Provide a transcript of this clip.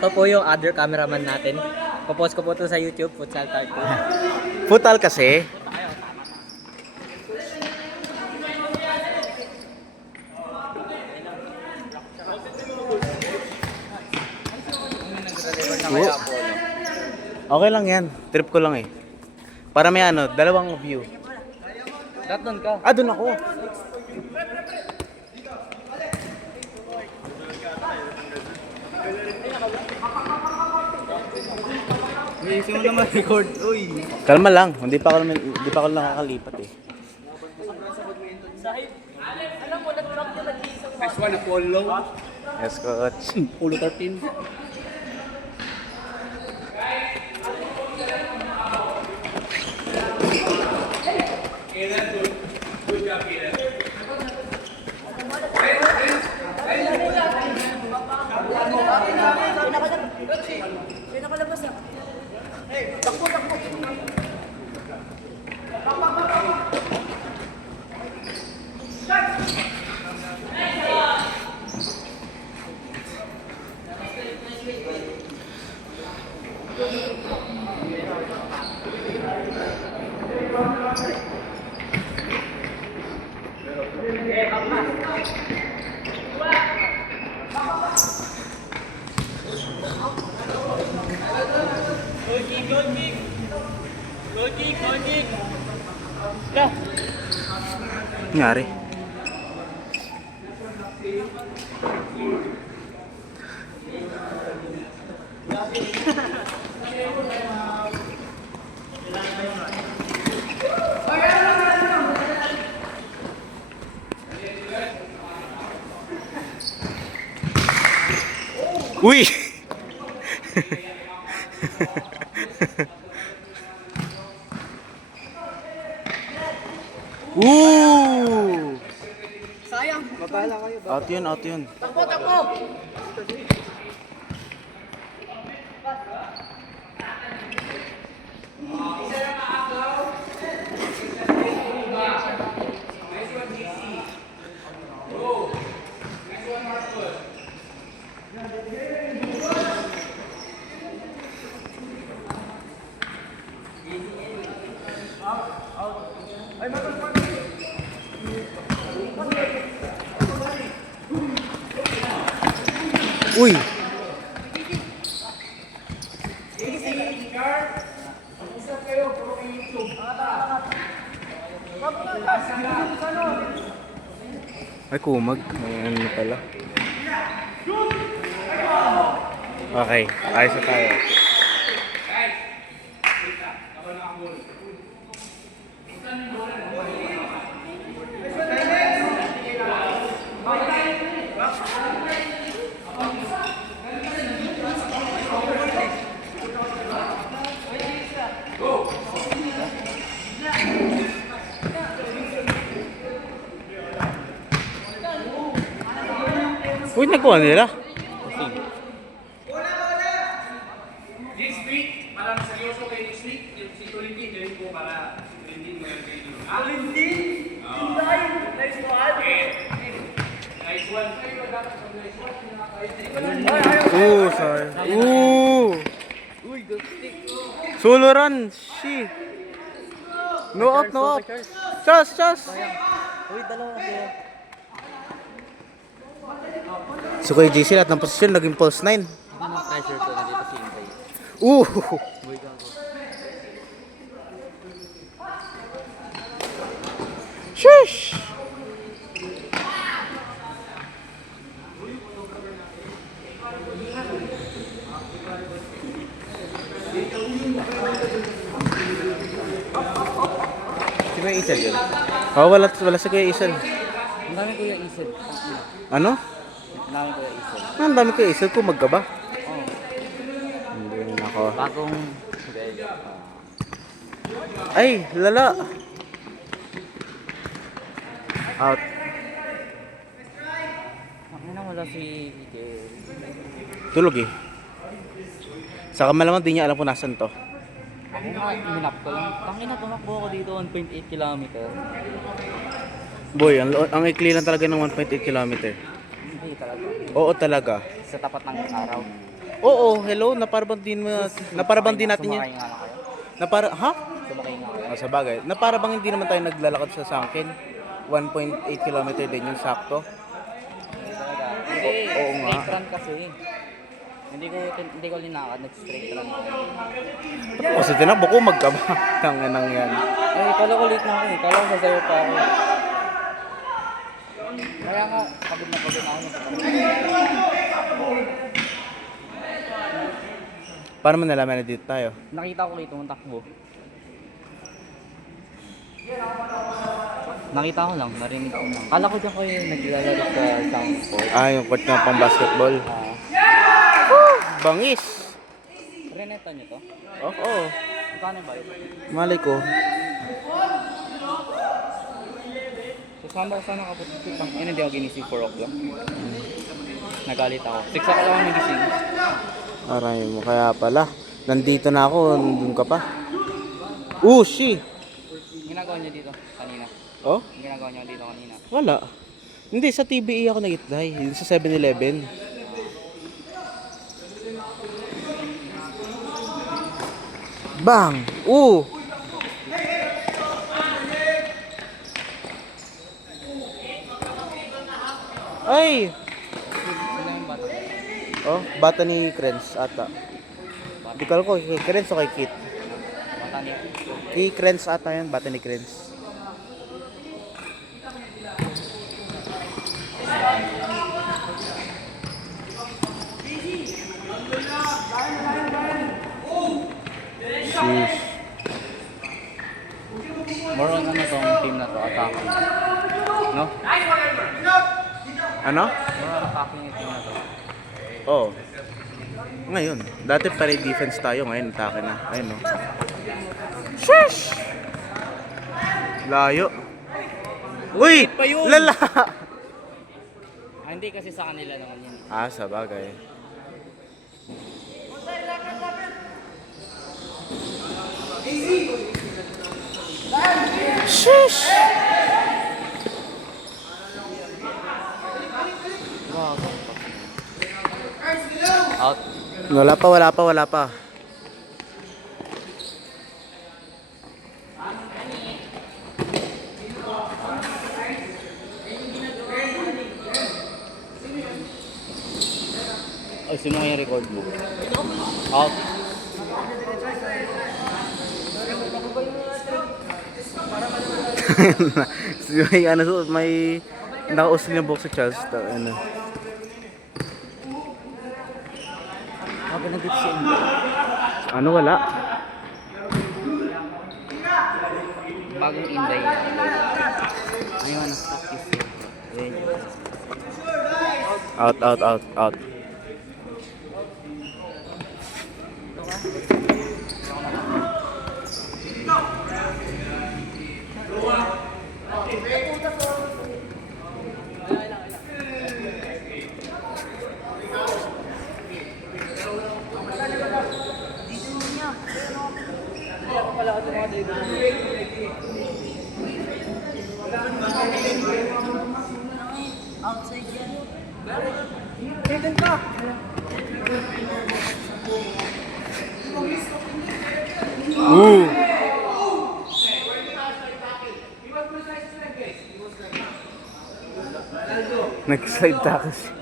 Ito po yung other cameraman natin. Popost ko po ito sa YouTube, Futsal Tart 2. Futal kasi. Okay lang yan. Trip ko lang eh. Para may ano, dalawang view. Kat doon ka. Ah, dun ako. Isip mo naman record. Uy. Kalma lang. Hindi pa ako nakakalipat eh. Next one, Apollo. Yes, coach. Apollo 13. Goal kick. Nangyari. Uy! Ooh! Sayang. Mabala kayo. Out yun. Takbo. Uy! Ay, kumag. May ano pala. Okay, ayos na tayo. Uy, nagawa nila. Next week, parang seryoso kayo next week. Yung security, gawin ko para trending mo yung video. Trending? Nice one. Nice one. Ooh, sorry. Ooh! Uy, goal kick. Solo run! Shit! No out! Chas! Uy, dalawa na sila. So kay JC lahat ng posisyon naging false 9. Hindi na pressure ko na dito si Intay. Ooh! Uy, gago. Sheesh! Si Kuya Isel yun. Oh, wala si Kuya Isel. Ang dami Kuya Isel. Ano? Ang dami Kuya Isel. Ang dami Kuya Isel ko magkaba. Oo. Hindi rin ako. Bagong... Ay, lala. Out. Ano na wala si Jel. Tulog eh. Saka malamang di niya alam kung nasan to. Ako nga, minap ko lang. Tangina, tumakbo ako dito 1.8 kilometer. Boy, ang ikli lang talaga ng 1.8 kilometer. Hindi talaga. Oo talaga. Sa tapat ng araw. Oo, hello, naparabang din natin yan. Sumakay nga lang kayo. Ha? Sumakay nga kayo. Sa bagay. Naparabang hindi naman tayo naglalakad sa Sangkin. 1.8 kilometer din yung sakto. Talaga. Hindi, Oo nga. straight run kasi. Hindi ko linakad, nag-straight run ako. Kasi tinakbo ko magkaba. Tanganang yan. Eh, kala ko late na ako eh. Kala ko sasayo pa ako. Kaya nga, pagod na ako. Paano mo nalaman na dito tayo? Nakita ko kayo tumatakbo. Nakita ko lang, narinig ko lang. Kala ko dyan kayo naglalaro sa soundboard. Yung court nga pang basketball. Bangis! Reneta nyo to? Oo. Magkano ba ito? Malay ko. Susama ko sana kapot ito. Hindi ako ginising 4 o'clock. Nagalit ako. 6 o'clock ako nagising. Aray mo, kaya pala. Nandito na ako, nandun ka pa. Shi! Ginagawa nyo dito kanina. Oh? Ginagawa nyo dito kanina. Wala. Hindi, sa TBE ako nag-itday. Yun sa 7-Eleven. Bang! Ay! Sino yung bata? Bata ni Krenz ata. Di ko alam ko, kay Krenz o kay Kit. Bata ni... Kay Krenz ata yan, bata ni Krenz. Sheesh. More on ano tong team na to, attacking. No? Ano? More on attacking yung team na to. Oo. Ngayon, dati pare defense tayo, ngayon atake na. Ayun, no. Sheesh! Layo. Uy! pa yun! Lala! Hindi kasi sa kanila naman yun. Sa bagay. Sheesh! Out. Wala pa. Ay, sino nga yung record mo? Out. may may nakausin yung box sa Charles. Ano. Nag-dip siya. Ano wala? Bagong Inday. Ayun, practice. Out. Nag-slide tackle.